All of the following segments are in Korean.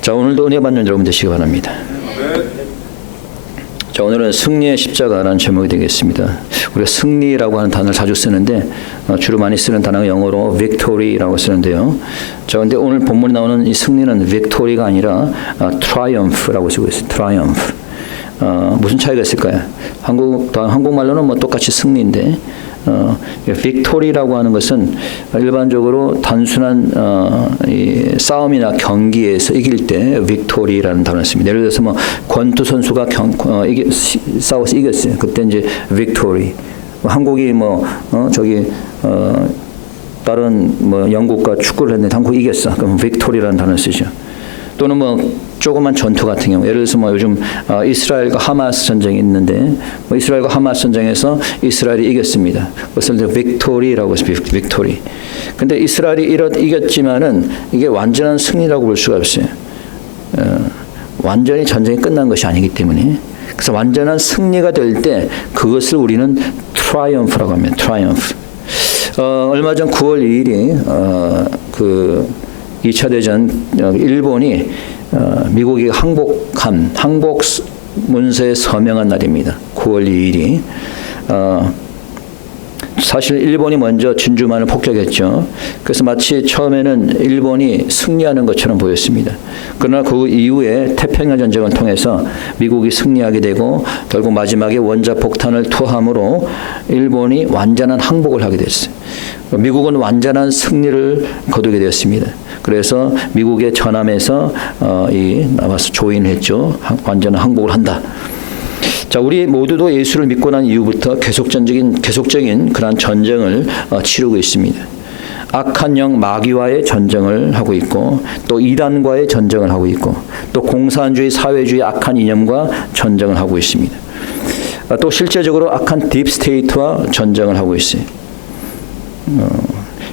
자, 오늘도 은혜 받는 여러분 되시기 바랍니다. 자, 오늘은 승리의 십자가라는 제목이 되겠습니다. 우리가 승리라고 하는 단어를 자주 쓰는데 주로 많이 쓰는 단어가 영어로 victory라고 쓰는데요. 자, 근데 오늘 본문에 나오는 이 승리는 victory가 아니라 triumph라고 쓰고 있어요. triumph. 무슨 차이가 있을까요? 한국말로는 뭐 똑같이 승리인데 빅토리라고 하는 것은 일반적으로 단순한 이 싸움이나 경기에서 이길 때 빅토리라는 단어를 씁니다. 예를 들어서 뭐 권투 선수가 싸워서 이겼어요. 그때 이제 빅토리. 한국이 다른 뭐 영국과 축구를 했는데 한국이 이겼어. 그럼 빅토리라는 단어를 쓰죠. 또는 뭐 조그만 전투 같은 경우, 예를 들어서 뭐 요즘 이스라엘과 하마스 전쟁이 있는데 이스라엘과 하마스 전쟁에서 이스라엘이 이겼습니다. 그것을 빅토리라고 해서 빅토리. 근데 이스라엘이 이겼지만은 이게 완전한 승리라고 볼 수가 없어요. 완전히 전쟁이 끝난 것이 아니기 때문에. 그래서 완전한 승리가 될 때 그것을 우리는 트라이엄프라고 합니다. 트라이엄프. 얼마 전 9월 2일이 그 2차 대전 일본이 미국이 항복 문서에 서명한 날입니다. 9월 2일이. 사실 일본이 먼저 진주만을 폭격했죠. 그래서 마치 처음에는 일본이 승리하는 것처럼 보였습니다. 그러나 그 이후에 태평양 전쟁을 통해서 미국이 승리하게 되고 결국 마지막에 원자폭탄을 투함으로 일본이 완전한 항복을 하게 됐어요. 미국은 완전한 승리를 거두게 되었습니다. 그래서 미국의 전함에서 나와서 조인했죠. 완전한 항복을 한다. 자, 우리 모두도 예수를 믿고 난 이후부터 계속적인 그러한 전쟁을 치르고 있습니다. 악한 영 마귀와의 전쟁을 하고 있고, 또 이단과의 전쟁을 하고 있고, 또 공산주의 사회주의 악한 이념과 전쟁을 하고 있습니다. 또 실제적으로 악한 딥스테이트와 전쟁을 하고 있어요.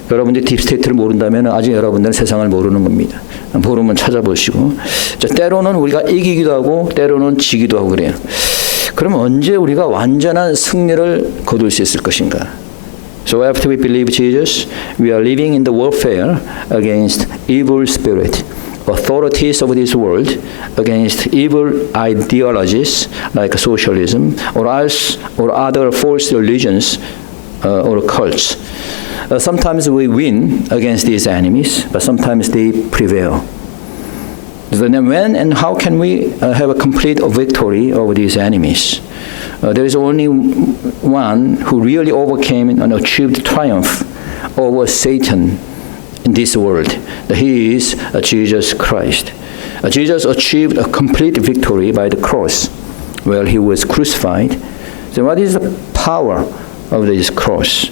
여러분들이 딥스테이트를 모른다면 아직 여러분들은 세상을 모르는 겁니다. 모르면 찾아보시고. 자, 때로는 우리가 이기기도 하고 때로는 지기도 하고 그래요. 그럼 언제 우리가 완전한 승리를 거둘 수 있을 것인가? So after we believe Jesus, we are living in the warfare against evil spirit, authorities of this world, against evil ideologies like socialism or other false religions or cults. Sometimes we win against these enemies, but sometimes they prevail. So then when and how can we have a complete victory over these enemies? There is only one who really overcame and achieved triumph over Satan in this world. He is Jesus Christ. Jesus achieved a complete victory by the cross where he was crucified. So what is the power of this cross?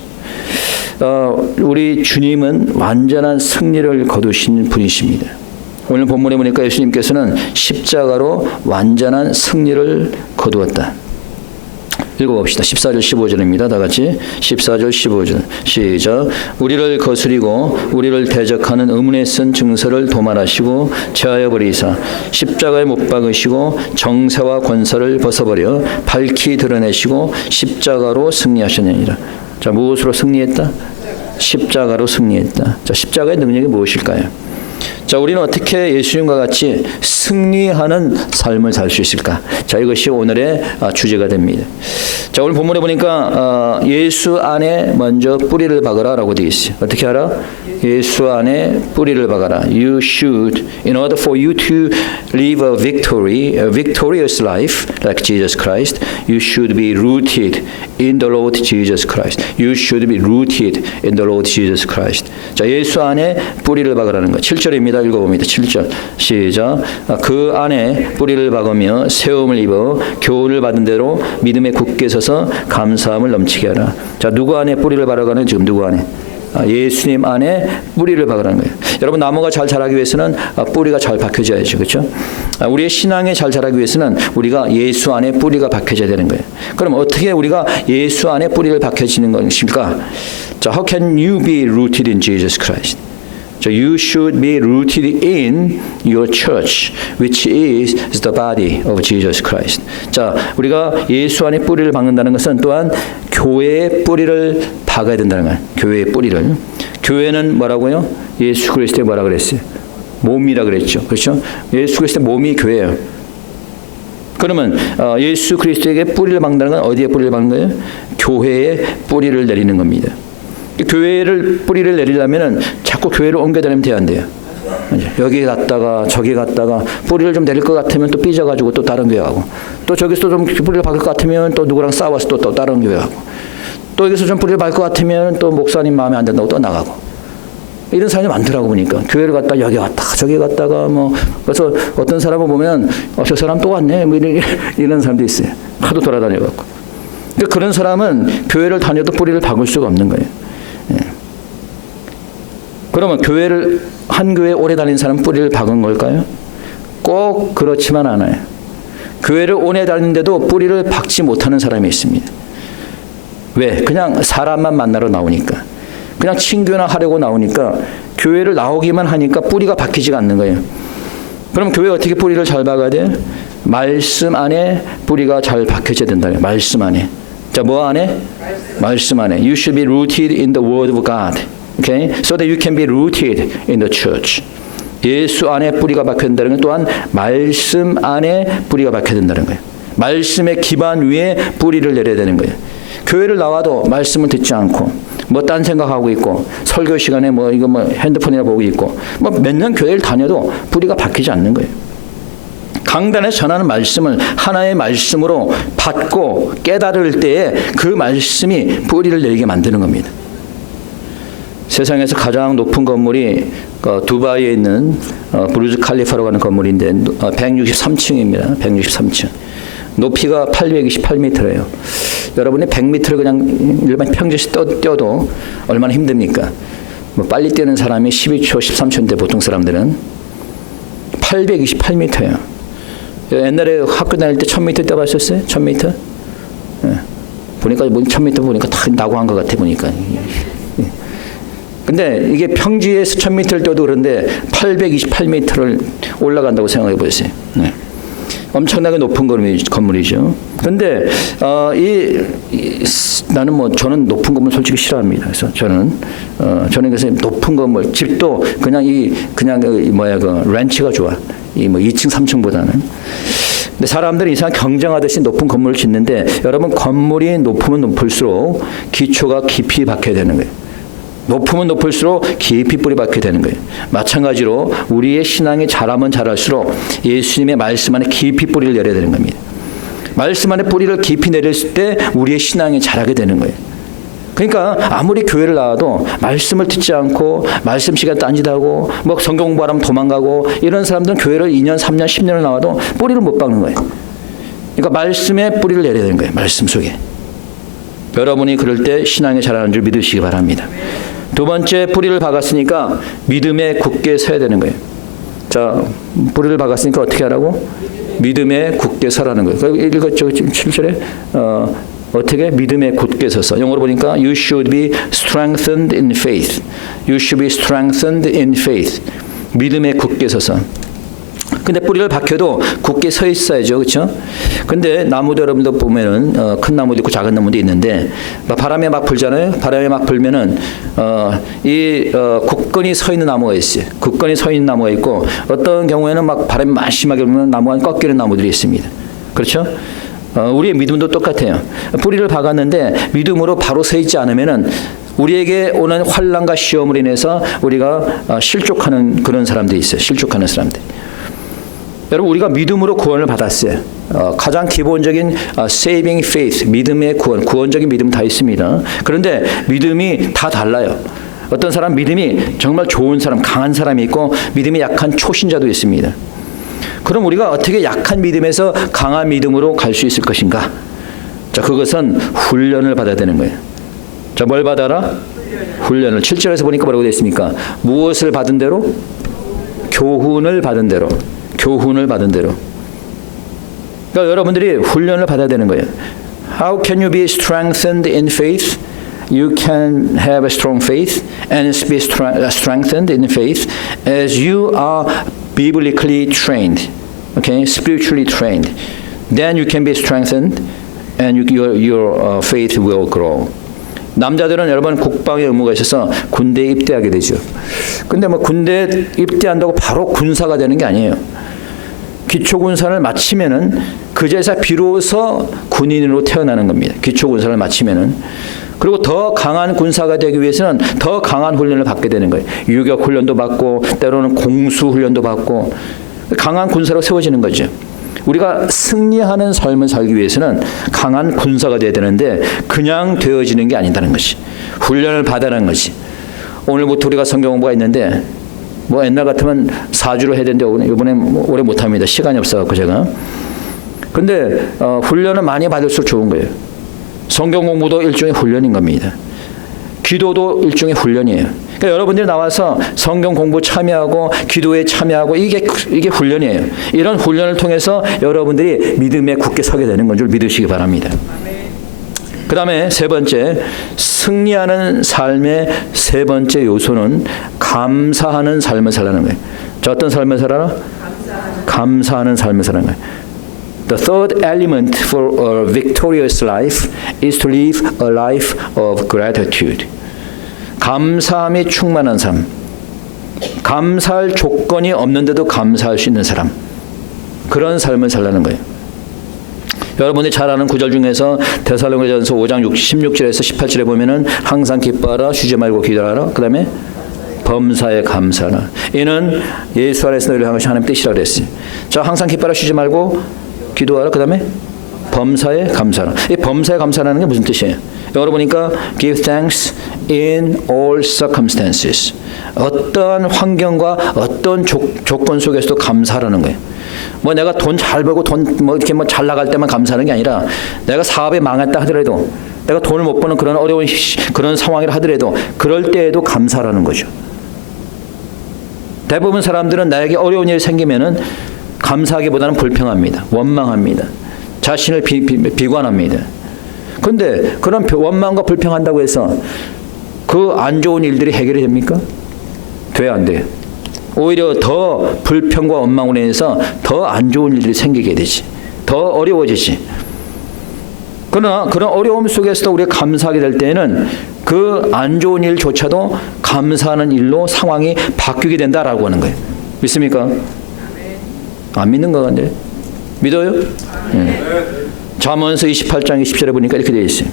우리 주님은 완전한 승리를 거두신 분이십니다. 오늘 본문에 보니까 예수님께서는 십자가로 완전한 승리를 거두었다. 읽어봅시다. 14절 15절입니다. 다 같이 14절 15절 시작. 우리를 거스리고 우리를 대적하는 의문에 쓴 증서를 도말하시고 제하여 버리사 십자가에 못 박으시고 정세와 권세를 벗어버려 밝히 드러내시고 십자가로 승리하셨느니라. 자, 무엇으로 승리했다? 십자가로 승리했다. 자, 십자가의 능력이 무엇일까요? 자, 우리는 어떻게 예수님과 같이 승리하는 삶을 살 수 있을까? 자, 이것이 오늘의 주제가 됩니다. 자, 오늘 본문에 보니까 예수 안에 먼저 뿌리를 박으라라고 되어 있어요. 어떻게 하라? 예수 안에 뿌리를 박아라. You should, in order for you to live a victorious life like Jesus Christ, you should be rooted in the Lord Jesus Christ. You should be rooted in the Lord Jesus Christ. 자, 예수 안에 뿌리를 박으라는 것. 7절입니다. 읽어봅니다. 7절 시작. 그 안에 뿌리를 박으며 세움을 입어 교훈을 받은 대로 믿음에 굳게 서서 감사함을 넘치게 하라. 자, 누구 안에 뿌리를 박으라는 지금 누구 안에? 예수님 안에 뿌리를 박으라는 거예요. 여러분, 나무가 잘 자라기 위해서는 뿌리가 잘 박혀져야죠. 그렇죠? 우리의 신앙이 잘 자라기 위해서는 우리가 예수 안에 뿌리가 박혀져야 되는 거예요. 그럼 어떻게 우리가 예수 안에 뿌리를 박혀지는 것입니까? 자, how can you be rooted in Jesus Christ? So you should be rooted in your church, which is the body of Jesus Christ. 자, 우리가 예수 안에 뿌리를 박는다는 것은 또한 교회의 뿌리를 박아야 된다는 거예요. 교회의 뿌리를. 교회는 뭐라고요? 예수 그리스도의 뭐라 그랬어요? 몸이라 그랬죠. 그렇죠? 예수 그리스도의 몸이 교회예요. 그러면 예수 그리스도에게 뿌리를 박는다는 건 어디에 뿌리를 박는 거예요? 교회에 뿌리를 내리는 겁니다. 교회를 뿌리를 내리려면은 자꾸 교회를 옮겨 다니면 돼야 안 돼요. 여기 갔다가 저기 갔다가 뿌리를 좀 내릴 것 같으면 또 삐져가지고 또 다른 교회 가고, 또 저기서 좀 뿌리를 박을 것 같으면 또 누구랑 싸워서 또 다른 교회 가고, 또 여기서 좀 뿌리를 박을 것 같으면 또 목사님 마음에 안 든다고 또 나가고, 이런 사람이 많더라고. 보니까 교회를 갔다 여기 갔다가 저기 갔다가 뭐, 그래서 어떤 사람을 보면 저 사람 또 왔네 뭐 이런 사람도 있어요. 하도 돌아다녀갖고. 그런 사람은 교회를 다녀도 뿌리를 박을 수가 없는 거예요. 예. 그러면 한 교회에 오래 다닌 사람은 뿌리를 박은 걸까요? 꼭 그렇지만 않아요. 교회를 오래 다니는데도 뿌리를 박지 못하는 사람이 있습니다. 왜? 그냥 사람만 만나러 나오니까. 그냥 친교나 하려고 나오니까, 교회를 나오기만 하니까 뿌리가 박히지가 않는 거예요. 그럼 교회 어떻게 뿌리를 잘 박아야 돼요? 말씀 안에 뿌리가 잘 박혀져야 된다고요. 말씀 안에. 자, 뭐 안에? 말씀 안에. You should be rooted in the word of God. Okay? So that you can be rooted in the church. 예수 안에 뿌리가 박혀야 된다는 건 또한 말씀 안에 뿌리가 박혀야 된다는 거예요. 말씀의 기반 위에 뿌리를 내려야 되는 거예요. 교회를 나와도 말씀을 듣지 않고 뭐 딴 생각하고 있고, 설교 시간에 뭐 이거 뭐 핸드폰이나 보고 있고, 뭐 몇 년 교회를 다녀도 뿌리가 박히지 않는 거예요. 강단에서 전하는 말씀을 하나의 말씀으로 받고 깨달을 때에 그 말씀이 뿌리를 내리게 만드는 겁니다. 세상에서 가장 높은 건물이 두바이에 있는 부르즈 칼리파라고 하는 건물인데 163층입니다. 163층. 높이가 828m예요. 여러분이 100m를 그냥 일반 평지에서 뛰어도 얼마나 힘듭니까? 뭐 빨리 뛰는 사람이 12초, 13초인데 보통 사람들은 828m예요. 옛날에 학교 다닐 때 1000m 뛰어봤었어요? 1000m? 예. 보니까 1000m 보니까 다 나고한 것 같아 보니까. 근데 이게 평지에서 1000m를 뛰어도 그런데 828m를 올라간다고 생각해 보세요. 네. 엄청나게 높은 건물이죠. 그런데 나는 저는 높은 건물 솔직히 싫어합니다. 그래서 저는 그래서 높은 건물, 집도 그냥 렌치가 좋아. 2층, 3층보다는. 근데 사람들이 이상 경쟁하듯이 높은 건물을 짓는데, 여러분 건물이 높으면 높을수록 기초가 깊이 박혀야 되는 거예요. 높으면 높을수록 깊이 뿌리 박게 되는 거예요. 마찬가지로 우리의 신앙이 자라면 자랄수록 예수님의 말씀 안에 깊이 뿌리를 내려야 되는 겁니다. 말씀 안에 뿌리를 깊이 내렸을 때 우리의 신앙이 자라게 되는 거예요. 그러니까 아무리 교회를 나와도 말씀을 듣지 않고 말씀 시간 딴짓하고 뭐 성경 공부하면 도망가고 이런 사람들은 교회를 2년, 3년, 10년을 나와도 뿌리를 못 박는 거예요. 그러니까 말씀에 뿌리를 내려야 되는 거예요. 말씀 속에. 여러분이 그럴 때 신앙이 자라는 줄 믿으시기 바랍니다. 두 번째, 뿌리를 박았으니까 믿음에 굳게 서야 되는 거예요. 자, 뿌리를 박았으니까 어떻게 하라고? 믿음에 굳게 서라는 거예요. 읽었죠? 7절에 어떻게? 믿음에 굳게 서서. 영어로 보니까 You should be strengthened in faith. You should be strengthened in faith. 믿음에 굳게 서서. 근데 뿌리를 박혀도 굳게 서 있어야죠. 그렇죠? 근데 나무도 여러분들 보면은 큰 나무도 있고 작은 나무도 있는데 바람에 막 불잖아요. 바람에 막 불면은 굳건히 서 있는 나무가 있어요. 굳건히 서 있는 나무가 있고, 어떤 경우에는 막 바람이 많이 심하게 불면 나무가 꺾이는 나무들이 있습니다. 그렇죠? 우리의 믿음도 똑같아요. 뿌리를 박았는데 믿음으로 바로 서 있지 않으면은 우리에게 오는 환난과 시험으로 인해서 우리가 실족하는 그런 사람들이 있어요. 실족하는 사람들. 여러분, 우리가 믿음으로 구원을 받았어요. 가장 기본적인 saving faith, 믿음의 구원적인 믿음 다 있습니다. 그런데 믿음이 다 달라요. 어떤 사람 믿음이 정말 좋은 사람, 강한 사람이 있고 믿음이 약한 초신자도 있습니다. 그럼 우리가 어떻게 약한 믿음에서 강한 믿음으로 갈 수 있을 것인가? 자, 그것은 훈련을 받아야 되는 거예요. 자, 뭘 받아라? 훈련을. 7절에서 보니까 뭐라고 되어 있습니까? 무엇을 받은 대로? 교훈을 받은 대로. 교훈을 받은 대로. 그러니까 여러분들이 훈련을 받아야 되는 거예요. How can you be strengthened in faith? You can have a strong faith and be strengthened in faith as you are biblically trained, okay, spiritually trained. Then you can be strengthened and your faith will grow. 남자들은 여러분 국방의 의무가 있어서 군대에 입대하게 되죠. 근데 뭐 군대에 입대한다고 바로 군사가 되는 게 아니에요. 기초군사를 마치면은 그제서 비로소 군인으로 태어나는 겁니다. 기초군사를 마치면은. 그리고 더 강한 군사가 되기 위해서는 더 강한 훈련을 받게 되는 거예요. 유격 훈련도 받고 때로는 공수 훈련도 받고 강한 군사로 세워지는 거죠. 우리가 승리하는 삶을 살기 위해서는 강한 군사가 돼야 되는데 그냥 되어지는 게 아니다는 것이. 훈련을 받아라는 것이. 오늘부터 우리가 성경 공부가 있는데 뭐 옛날 같으면 4주로 해야 되는데 이번에 오래 못합니다. 시간이 없어갖고 제가. 근데 훈련을 많이 받을수록 좋은 거예요. 성경 공부도 일종의 훈련인 겁니다. 기도도 일종의 훈련이에요. 그러니까 여러분들이 나와서 성경 공부 참여하고 기도에 참여하고 이게 훈련이에요. 이런 훈련을 통해서 여러분들이 믿음에 굳게 서게 되는 건 줄 믿으시기 바랍니다. 그 다음에 세 번째, 승리하는 삶의 세 번째 요소는 감사하는 삶을 살라는 거예요. 자, 어떤 삶을 살아라? 감사하는 삶을 살라는 거예요. The third element for a victorious life is to live a life of gratitude. 감사함이 충만한 삶. 감사할 조건이 없는데도 감사할 수 있는 사람. 그런 삶을 살라는 거예요. 여러분이 잘 아는 구절 중에서 데살로니가전서 5장 16절에서 18절에 보면은 항상 기뻐하라, 쉬지 말고 기도하라. 그 다음에 범사에 감사하라. 이는 예수 안에서 너희를 향하신 하나님의 뜻이라 그랬어요. 자, 항상 기뻐하라, 쉬지 말고 기도하라. 그 다음에 범사에 감사하라. 이 범사에 감사하는 게 무슨 뜻이에요? 영어로 보니까 give thanks in all circumstances. 어떠한 환경과 어떤 조건 속에서도 감사하라는 거예요. 뭐 내가 돈 잘 벌고 돈 뭐 이렇게 뭐 잘 나갈 때만 감사하는 게 아니라 내가 사업에 망했다 하더라도 내가 돈을 못 버는 그런 어려운 그런 상황이라 하더라도 그럴 때에도 감사하라는 거죠. 대부분 사람들은 나에게 어려운 일이 생기면은 감사하기보다는 불평합니다. 원망합니다. 자신을 비관합니다. 그런데 그런 원망과 불평한다고 해서 그 안 좋은 일들이 해결이 됩니까? 돼야 안 돼요. 오히려 더 불평과 원망으로 인해서 더 안 좋은 일들이 생기게 되지. 더 어려워지지. 그러나 그런 어려움 속에서도 우리가 감사하게 될 때에는 그 안 좋은 일조차도 감사하는 일로 상황이 바뀌게 된다라고 하는 거예요. 믿습니까? 안 믿는 거 같은데? 믿어요? 네. 잠언서 28장 20절에 보니까 이렇게 되어 있어요.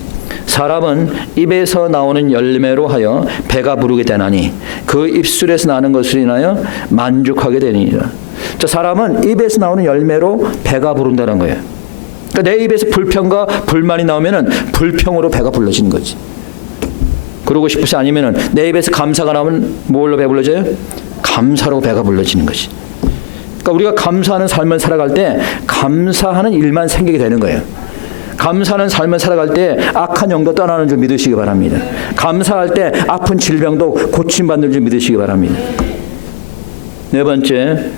사람은 입에서 나오는 열매로 하여 배가 부르게 되나니 그 입술에서 나는 것을 인하여 만족하게 되니라. 자, 사람은 입에서 나오는 열매로 배가 부른다는 거예요. 그러니까 내 입에서 불평과 불만이 나오면은 불평으로 배가 불러지는 거지. 그러고 싶으시 아니면은 내 입에서 감사가 나오면 뭘로 배불러져요? 감사로 배가 불러지는 거지. 그러니까 우리가 감사하는 삶을 살아갈 때 감사하는 일만 생기게 되는 거예요. 감사하는 삶을 살아갈 때 악한 영도 떠나는 줄 믿으시기 바랍니다. 감사할 때 아픈 질병도 고침받는 줄 믿으시기 바랍니다. 네 번째,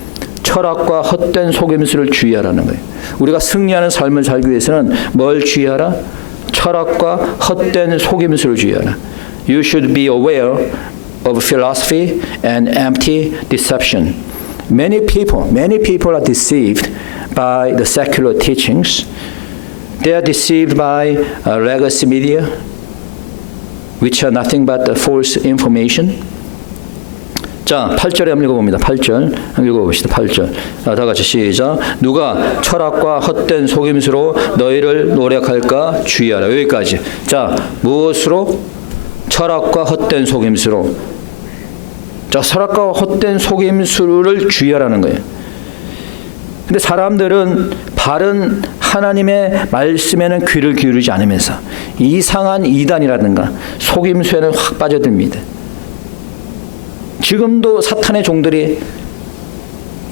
철학과 헛된 속임수를 주의하라는 거예요. 우리가 승리하는 삶을 살기 위해서는 뭘 주의하라? 철학과 헛된 속임수를 주의하라. You should be aware of philosophy and empty deception. Many people are deceived by the secular teachings. They are deceived by legacy media, which are nothing but false information. 자, 8절에 한번 읽어봅니다. 8절 한번 읽어봅시다. 8절. 다 같이 시작. 누가 철학과 헛된 속임수로 너희를 노력할까 주의하라. 여기까지. 자, 무엇으로? 철학과 헛된 속임수로. 자, 철학과 헛된 속임수를 주의하라는 거예요. 근데 사람들은 바른 하나님의 말씀에는 귀를 기울이지 않으면서 이상한 이단이라든가 속임수에는 확 빠져듭니다. 지금도 사탄의 종들이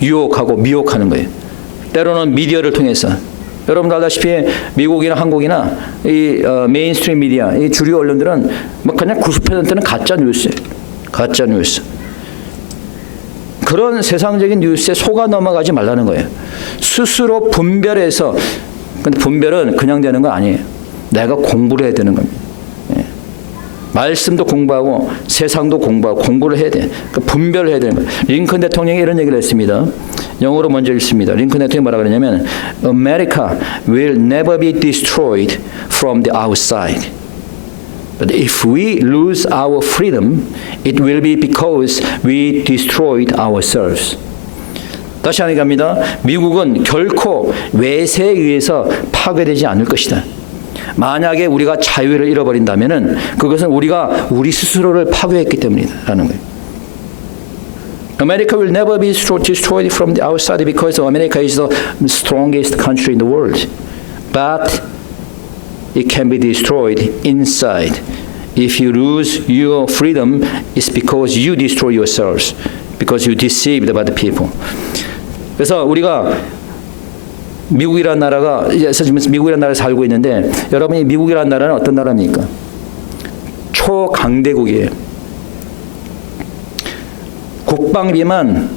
유혹하고 미혹하는 거예요. 때로는 미디어를 통해서. 여러분도 알다시피 미국이나 한국이나 이 메인스트림 미디어, 이 주류 언론들은 뭐 그냥 90%는 가짜 뉴스예요. 가짜 뉴스. 그런 세상적인 뉴스에 속아 넘어가지 말라는 거예요. 스스로 분별해서. 근데 분별은 그냥 되는 거 아니에요. 내가 공부를 해야 되는 겁니다. 예. 말씀도 공부하고 세상도 공부하고 공부를 해야 돼. 그러니까 분별을 해야 되는 거예요. 링컨 대통령이 이런 얘기를 했습니다. 영어로 먼저 읽습니다. 링컨 대통령이 뭐라 그러냐면 America will never be destroyed from the outside, But if we lose our freedom, it will be because we destroyed ourselves. 다시 한번 얘기합니다. 미국은 결코 외세에 의해서 파괴되지 않을 것이다. 만약에 우리가 자유를 잃어버린다면은 그것은 우리가 우리 스스로를 파괴했기 때문이다라는 거예요. America will never be destroyed from the outside because America is the strongest country in the world. But it can be destroyed inside. If you lose your freedom, it's because you destroy yourselves, because you deceived by the people. 그래서 우리가 미국이라는 나라가 지금 미국이라는 나라에 살고 있는데 여러분이 미국이라는 나라는 어떤 나라입니까? 초강대국이에요. 국방비만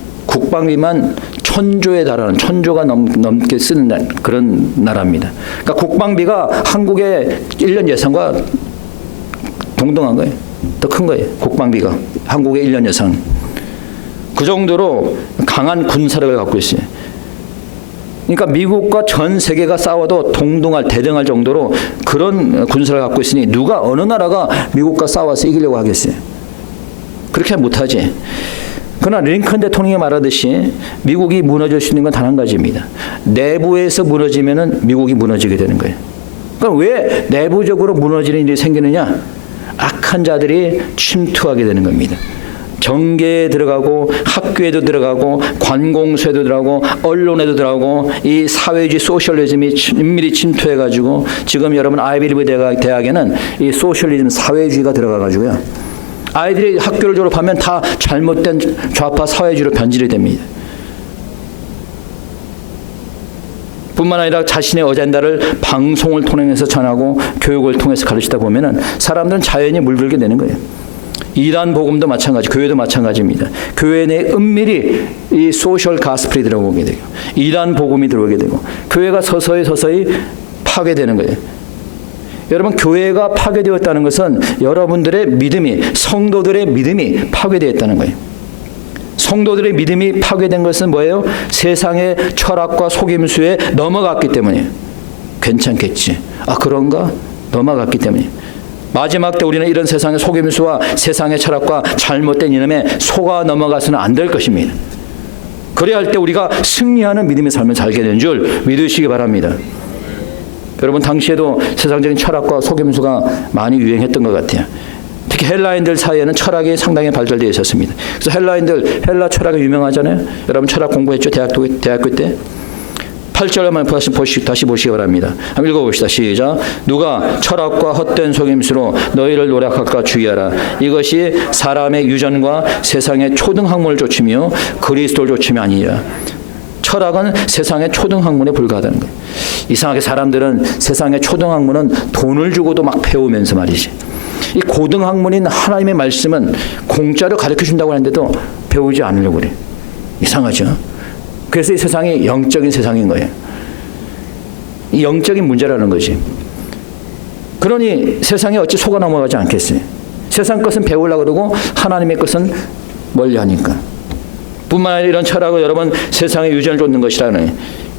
1,000조가 넘게 쓰는 그런 나라입니다. 그러니까 국방비가 한국의 1년 예산과 동등한 거예요. 더 큰 거예요. 국방비가 한국의 1년 예산. 그 정도로 강한 군사력을 갖고 있어요. 그러니까 미국과 전 세계가 싸워도 대등할 정도로 그런 군사력을 갖고 있으니 누가 어느 나라가 미국과 싸워서 이기려고 하겠어요? 그렇게 못하지. 그러나 링컨 대통령이 말하듯이 미국이 무너질 수 있는 건 단 한 가지입니다. 내부에서 무너지면은 미국이 무너지게 되는 거예요. 그럼 왜 내부적으로 무너지는 일이 생기느냐? 악한 자들이 침투하게 되는 겁니다. 정계에 들어가고 학교에도 들어가고 관공서에도 들어가고 언론에도 들어가고 이 사회주의 소셜리즘이 은밀히 침투해가지고 지금 여러분 아이비리브 대학에는 이 소셜리즘 사회주의가 들어가가지고요. 아이들이 학교를 졸업하면 다 잘못된 좌파 사회주의로 변질이 됩니다. 뿐만 아니라 자신의 어젠다를 방송을 통해서 전하고 교육을 통해서 가르치다 보면은 사람들은 자연히 물들게 되는 거예요. 이단 복음도 마찬가지, 교회도 마찬가지입니다. 교회 내에 은밀히 이 소셜 가스프리 들어오게 되고 이단 복음이 들어오게 되고 교회가 서서히 파괴되는 거예요. 여러분 교회가 파괴되었다는 것은 여러분들의 믿음이 성도들의 믿음이 파괴되었다는 거예요. 성도들의 믿음이 파괴된 것은 뭐예요? 세상의 철학과 속임수에 넘어갔기 때문이에요. 괜찮겠지. 아 그런가? 넘어갔기 때문이에요. 마지막 때 우리는 이런 세상의 속임수와 세상의 철학과 잘못된 이념에 속아 넘어가서는 안 될 것입니다. 그래야 할 때 우리가 승리하는 믿음의 삶을 살게 된 줄 믿으시기 바랍니다. 여러분 당시에도 세상적인 철학과 속임수가 많이 유행했던 것 같아요. 특히 헬라인들 사이에는 철학이 상당히 발달되어 있었습니다. 그래서 헬라 철학이 유명하잖아요. 여러분 철학 공부했죠? 대학교 때? 8절만 다시 보시기 바랍니다. 한번 읽어봅시다. 시작. 누가 철학과 헛된 속임수로 너희를 노략할까 주의하라. 이것이 사람의 유전과 세상의 초등학문을 좇으며 그리스도를 좇음이 아니라. 철학은 세상의 초등학문에 불과하다는 거예요. 이상하게 사람들은 세상의 초등학문은 돈을 주고도 막 배우면서 말이지. 이 고등학문인 하나님의 말씀은 공짜로 가르쳐준다고 하는데도 배우지 않으려고 그래. 이상하죠? 그래서 이 세상이 영적인 세상인 거예요. 이 영적인 문제라는 거지. 그러니 세상에 어찌 속아 넘어가지 않겠어요? 세상 것은 배우려고 그러고 하나님의 것은 멀리 하니까. 뿐만 아니라 이런 철학은 여러분 세상의 유전을 쫓는 것이라는 거예요.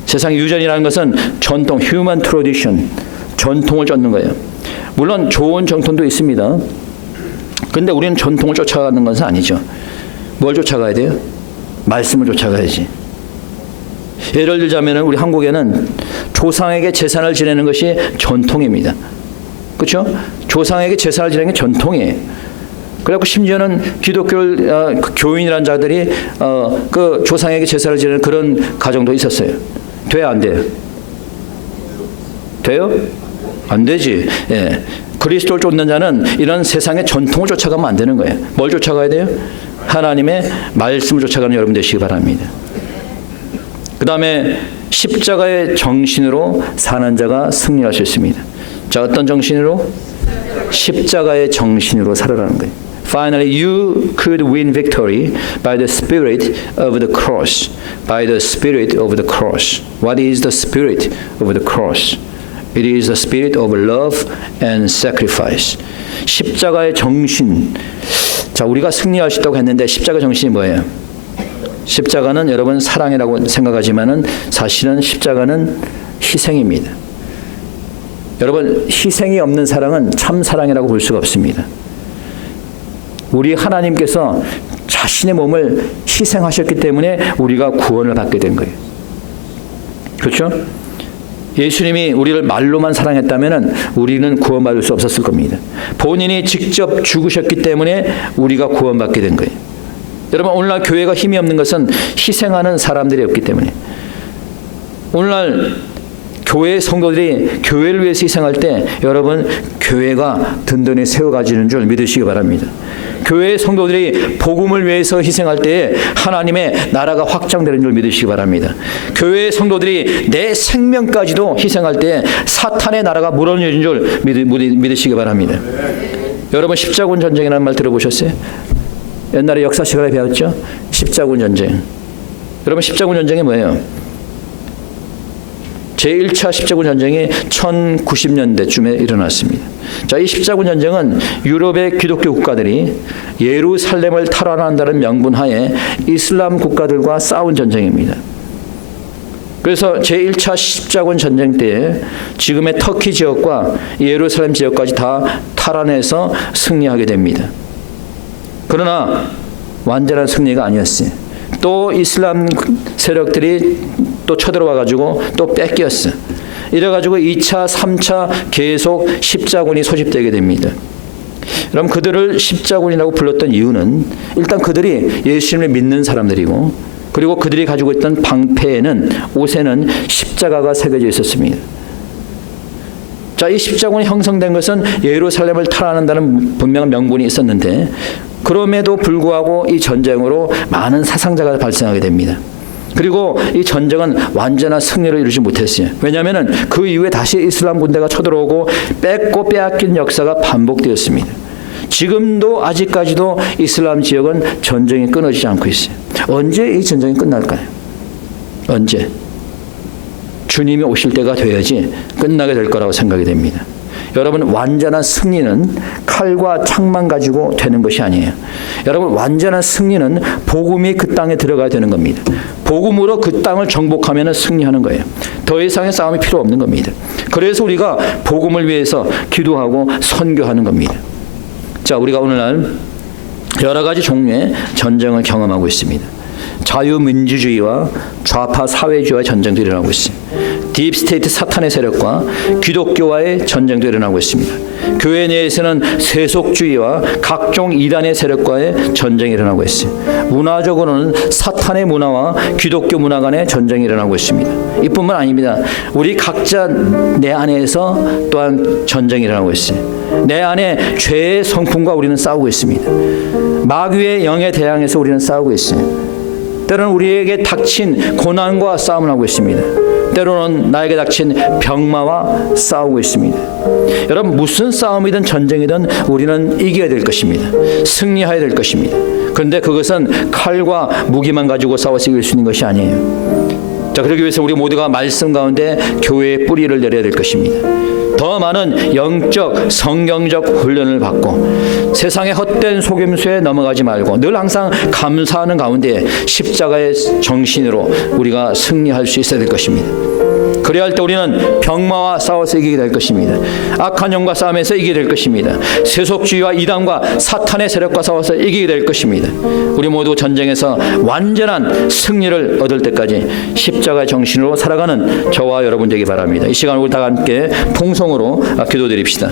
세상의 유전이라는 것은 전통, human tradition, 전통을 쫓는 거예요. 물론 좋은 전통도 있습니다. 그런데 우리는 전통을 쫓아가는 것은 아니죠. 뭘 쫓아가야 돼요? 말씀을 쫓아가야지. 예를 들자면 우리 한국에는 조상에게 제사를 지내는 것이 전통입니다. 그렇죠? 조상에게 제사를 지내는 게 전통이에요. 그래갖고 심지어는 기독교 교인이라는 자들이 그 조상에게 제사를 지내는 그런 가정도 있었어요. 돼요, 안 돼요? 돼요? 안 되지. 예. 그리스도를 쫓는 자는 이런 세상의 전통을 쫓아가면 안 되는 거예요. 뭘 쫓아가야 돼요? 하나님의 말씀을 쫓아가는 여러분 되시기 바랍니다. 그 다음에 십자가의 정신으로 사는 자가 승리할 수 있습니다. 자, 어떤 정신으로? 십자가의 정신으로 살아라는 거예요. Finally, you could win victory by the spirit of the cross. By the spirit of the cross. What is the spirit of the cross? It is the spirit of love and sacrifice. 십자가의 정신. 자, 우리가 승리할 수 있다고 했는데 십자가 정신이 뭐예요? 십자가는 여러분 사랑이라고 생각하지만은 사실은 십자가는 희생입니다. 여러분, 희생이 없는 사랑은 참 사랑이라고 볼 수가 없습니다. 우리 하나님께서 자신의 몸을 희생하셨기 때문에 우리가 구원을 받게 된 거예요. 그렇죠? 예수님이 우리를 말로만 사랑했다면 우리는 구원받을 수 없었을 겁니다. 본인이 직접 죽으셨기 때문에 우리가 구원받게 된 거예요. 여러분, 오늘날 교회가 힘이 없는 것은 희생하는 사람들이 없기 때문에. 오늘날 교회 성도들이 교회를 위해서 희생할 때 여러분, 교회가 든든히 세워가지는 줄 믿으시기 바랍니다. 교회 성도들이 복음을 위해서 희생할 때에 하나님의 나라가 확장되는 줄 믿으시기 바랍니다. 교회 성도들이 내 생명까지도 희생할 때 사탄의 나라가 무너지는 줄 믿으시기 바랍니다. 여러분, 십자군 전쟁이라는 말 들어보셨어요? 옛날에 역사 시간에 배웠죠? 십자군 전쟁. 여러분, 십자군 전쟁이 뭐예요? 제1차 십자군 전쟁이 1090년대쯤에 일어났습니다. 자, 이 십자군 전쟁은 유럽의 기독교 국가들이 예루살렘을 탈환한다는 명분 하에 이슬람 국가들과 싸운 전쟁입니다. 그래서 제1차 십자군 전쟁 때 지금의 터키 지역과 예루살렘 지역까지 다 탈환해서 승리하게 됩니다. 그러나 완전한 승리가 아니었어요. 또 이슬람 세력들이 또 쳐들어와 가지고 또 뺏겼어. 이래 가지고 2차, 3차 계속 십자군이 소집되게 됩니다. 그럼 그들을 십자군이라고 불렀던 이유는 일단 그들이 예수님을 믿는 사람들이고, 그리고 그들이 가지고 있던 방패에는, 옷에는 십자가가 새겨져 있었습니다. 자, 이 십자군이 형성된 것은 예루살렘을 탈환한다는 분명한 명분이 있었는데, 그럼에도 불구하고 이 전쟁으로 많은 사상자가 발생하게 됩니다. 그리고 이 전쟁은 완전한 승리를 이루지 못했어요. 왜냐하면 그 이후에 다시 이슬람 군대가 쳐들어오고 뺏고 빼앗긴 역사가 반복되었습니다. 지금도 아직까지도 이슬람 지역은 전쟁이 끊어지지 않고 있어요. 언제 이 전쟁이 끝날까요? 언제? 주님이 오실 때가 돼야지 끝나게 될 거라고 생각이 됩니다. 여러분, 완전한 승리는 칼과 창만 가지고 되는 것이 아니에요. 여러분, 완전한 승리는 복음이 그 땅에 들어가야 되는 겁니다. 복음으로 그 땅을 정복하면 승리하는 거예요. 더 이상의 싸움이 필요 없는 겁니다. 그래서 우리가 복음을 위해서 기도하고 선교하는 겁니다. 자, 우리가 오늘날 여러 가지 종류의 전쟁을 경험하고 있습니다. 자유민주주의와 좌파 사회주의와의 전쟁도 일어나고 있습니다. 딥스테이트 사탄의 세력과 기독교와의 전쟁도 일어나고 있습니다. 교회 내에서는 세속주의와 각종 이단의 세력과의 전쟁이 일어나고 있습니다. 문화적으로는 사탄의 문화와 기독교 문화 간의 전쟁이 일어나고 있습니다. 이뿐만 아닙니다. 우리 각자 내 안에서 또한 전쟁이 일어나고 있어요. 내 안에 죄의 성품과 우리는 싸우고 있습니다. 마귀의 영에 대항해서 우리는 싸우고 있어요. 때로는 우리에게 닥친 고난과 싸움을 하고 있습니다. 때로는 나에게 닥친 병마와 싸우고 있습니다. 여러분, 무슨 싸움이든 전쟁이든 우리는 이겨야 될 것입니다. 승리해야 될 것입니다. 그런데 그것은 칼과 무기만 가지고 싸워서 이길 수 있는 것이 아니에요. 자, 그러기 위해서 우리 모두가 말씀 가운데 교회의 뿌리를 내려야 될 것입니다. 더 많은 영적, 성경적 훈련을 받고 세상의 헛된 속임수에 넘어가지 말고 늘 항상 감사하는 가운데 십자가의 정신으로 우리가 승리할 수 있어야 될 것입니다. 그래야 할 때 우리는 병마와 싸워서 이기게 될 것입니다. 악한 영과 싸움에서 이기게 될 것입니다. 세속주의와 이단과 사탄의 세력과 싸워서 이기게 될 것입니다. 우리 모두 전쟁에서 완전한 승리를 얻을 때까지 십자가의 정신으로 살아가는 저와 여러분 되기 바랍니다. 이 시간 우리 다 함께 통성으로 기도드립시다.